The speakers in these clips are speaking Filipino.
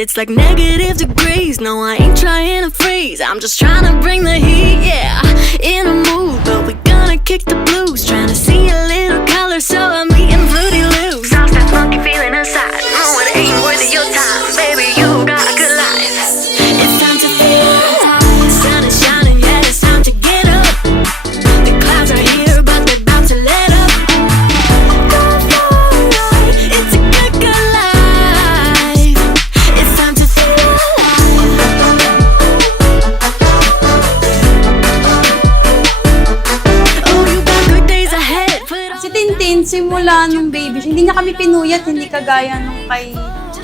It's like negative degrees. No, I ain't trying to freeze. I'm just trying to bring the heat, yeah. In a mood, but we gonna kick the blues. Trying to see a little color, so I'm eating Fruity Loops. Lost that funky feeling inside. No, it ain't worth your time, baby. You got a good life. It's time to feel alive. The sun is shining, yeah. It's time to get up. The clouds are here, but they're about to let up. Go fly, it's a good, good life. It's time to feel alive. Oh, you got good days ahead. Put on Si Tintin, simula nung baby siya, hindi niya kami pinuyat, hindi kagaya nung kay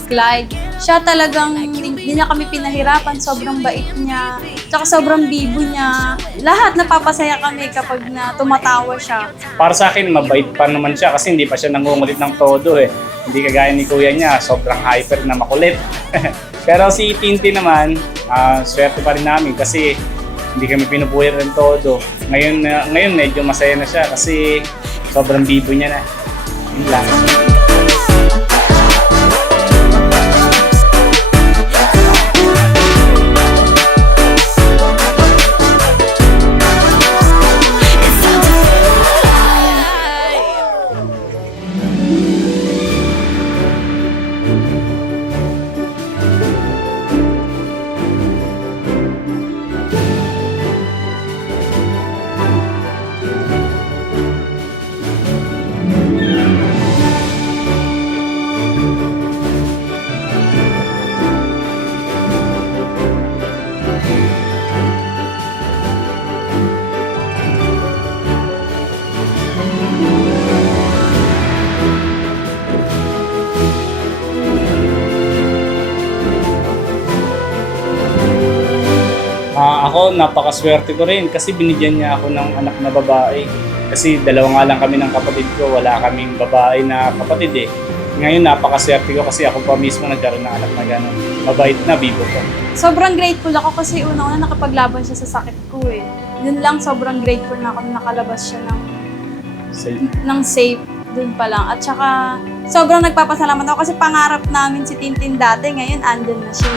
Clyde. Siya talagang, hindi niya kami pinahirapan, sobrang bait niya, tsaka sobrang bibo niya. Lahat napapasaya kami kapag na tumatawa siya. Para sa akin, mabait pa naman siya kasi hindi pa siya nangungulit ng todo eh. Hindi kagaya ni kuya niya, sobrang hyper na makulit. Pero si Tintin naman, swerte pa rin namin kasi hindi kami pinupuyat ng todo. Ngayon medyo masaya na siya kasi sobrang bibo niya na. Yun lang. It's time to feel alive. Ako, napakaswerte ko rin kasi binigyan niya ako ng anak na babae. Kasi dalawa nga lang kami ng kapatid ko, wala kaming babae na kapatid eh. Ngayon napakaswerte ko kasi ako pa mismo nagkaroon ng anak na gano'n. Mabait na, bibo ko. Sobrang grateful ako kasi una-una nakapaglaban siya sa sakit ko eh. Yun lang, sobrang grateful na ako na nakalabas siya ng safe dun pa lang. At saka, sobrang nagpapasalamat ako kasi pangarap namin si Tintin dati, ngayon andyan na siya.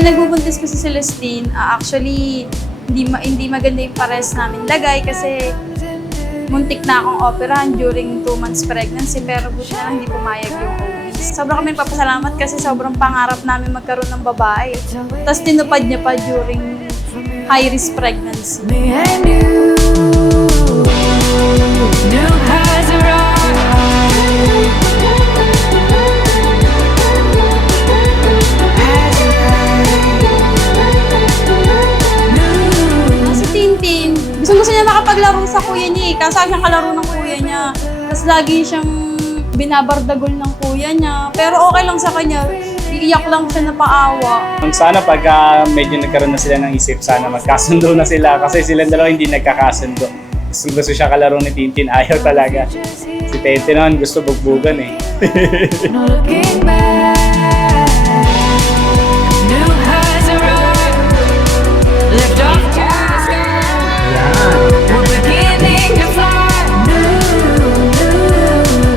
Pinagbubuntis ko si Celestine, actually, hindi maganda yung pares namin lagay kasi muntik na akong operahan during 2 months pregnancy pero buti na lang hindi pumayag yung OB. Sobrang kami nagpapasalamat kasi sobrang pangarap namin magkaroon ng babae. Tapos tinupad niya pa during high-risk pregnancy. Me and you knew how to ride. Si Tintin, gusto niya makapaglaro sa kuya niya eh. Kasi siyang kalaro ng kuya niya. Tapos lagi siyang binabardagol ng kuya niya. Pero okay lang sa kanya. Iiyak lang siya na paawa. Sana pag medyo nagkaroon na sila ng isip, sana magkasundo na sila kasi silang dalawa hindi nagkakasundo. Gusto siya kalaro ni Tintin, ayaw talaga. Si Tintin naman gusto bugbugan eh. No looking back. Knew how to ride. Lift off to the sky. We're beginning to fly. Knew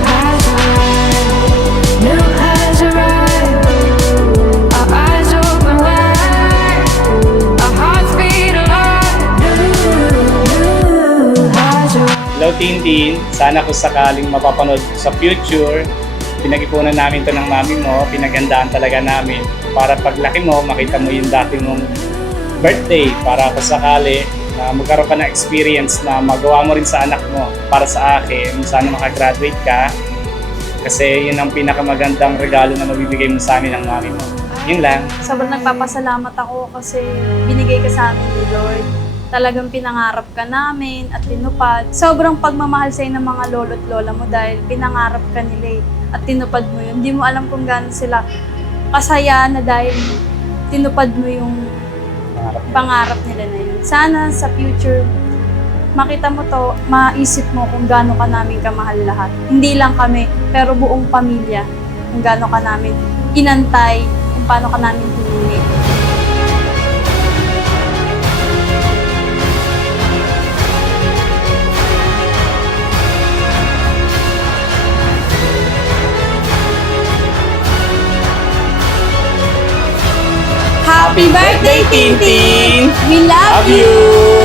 how to ride. Knew how to ride. Our eyes open wide. Our hearts beat alive. Knew how to ride. Hello Tintin, sana kung sakaling mapapanood sa future, pinag-ipunan namin to ng mami mo, pinagandaan talaga namin para paglaki mo, makita mo yung dati mong birthday para kung sakali na magkaroon ka ng experience na magawa mo rin sa anak mo. Para sa akin, sana makagraduate ka kasi yun ang pinakamagandang regalo na mabibigay mo sa amin ng mami mo. Yun lang. Sobrang nagpapasalamat ako kasi binigay ka sa amin ni Lord. Talagang pinangarap ka namin at tinupad. Sobrang pagmamahal sa'yo ng mga lolo't lola mo dahil pinangarap ka nila at tinupad mo yun. Hindi mo alam kung gaano sila kasaya na dahil tinupad mo yung pangarap nila na yun. Sana sa future, makita mo to, maisip mo kung gaano ka namin kamahal lahat. Hindi lang kami, pero buong pamilya. Kung gaano ka namin inantay, kung paano ka namin pinili. Happy birthday, Tintin! We love Love you! you!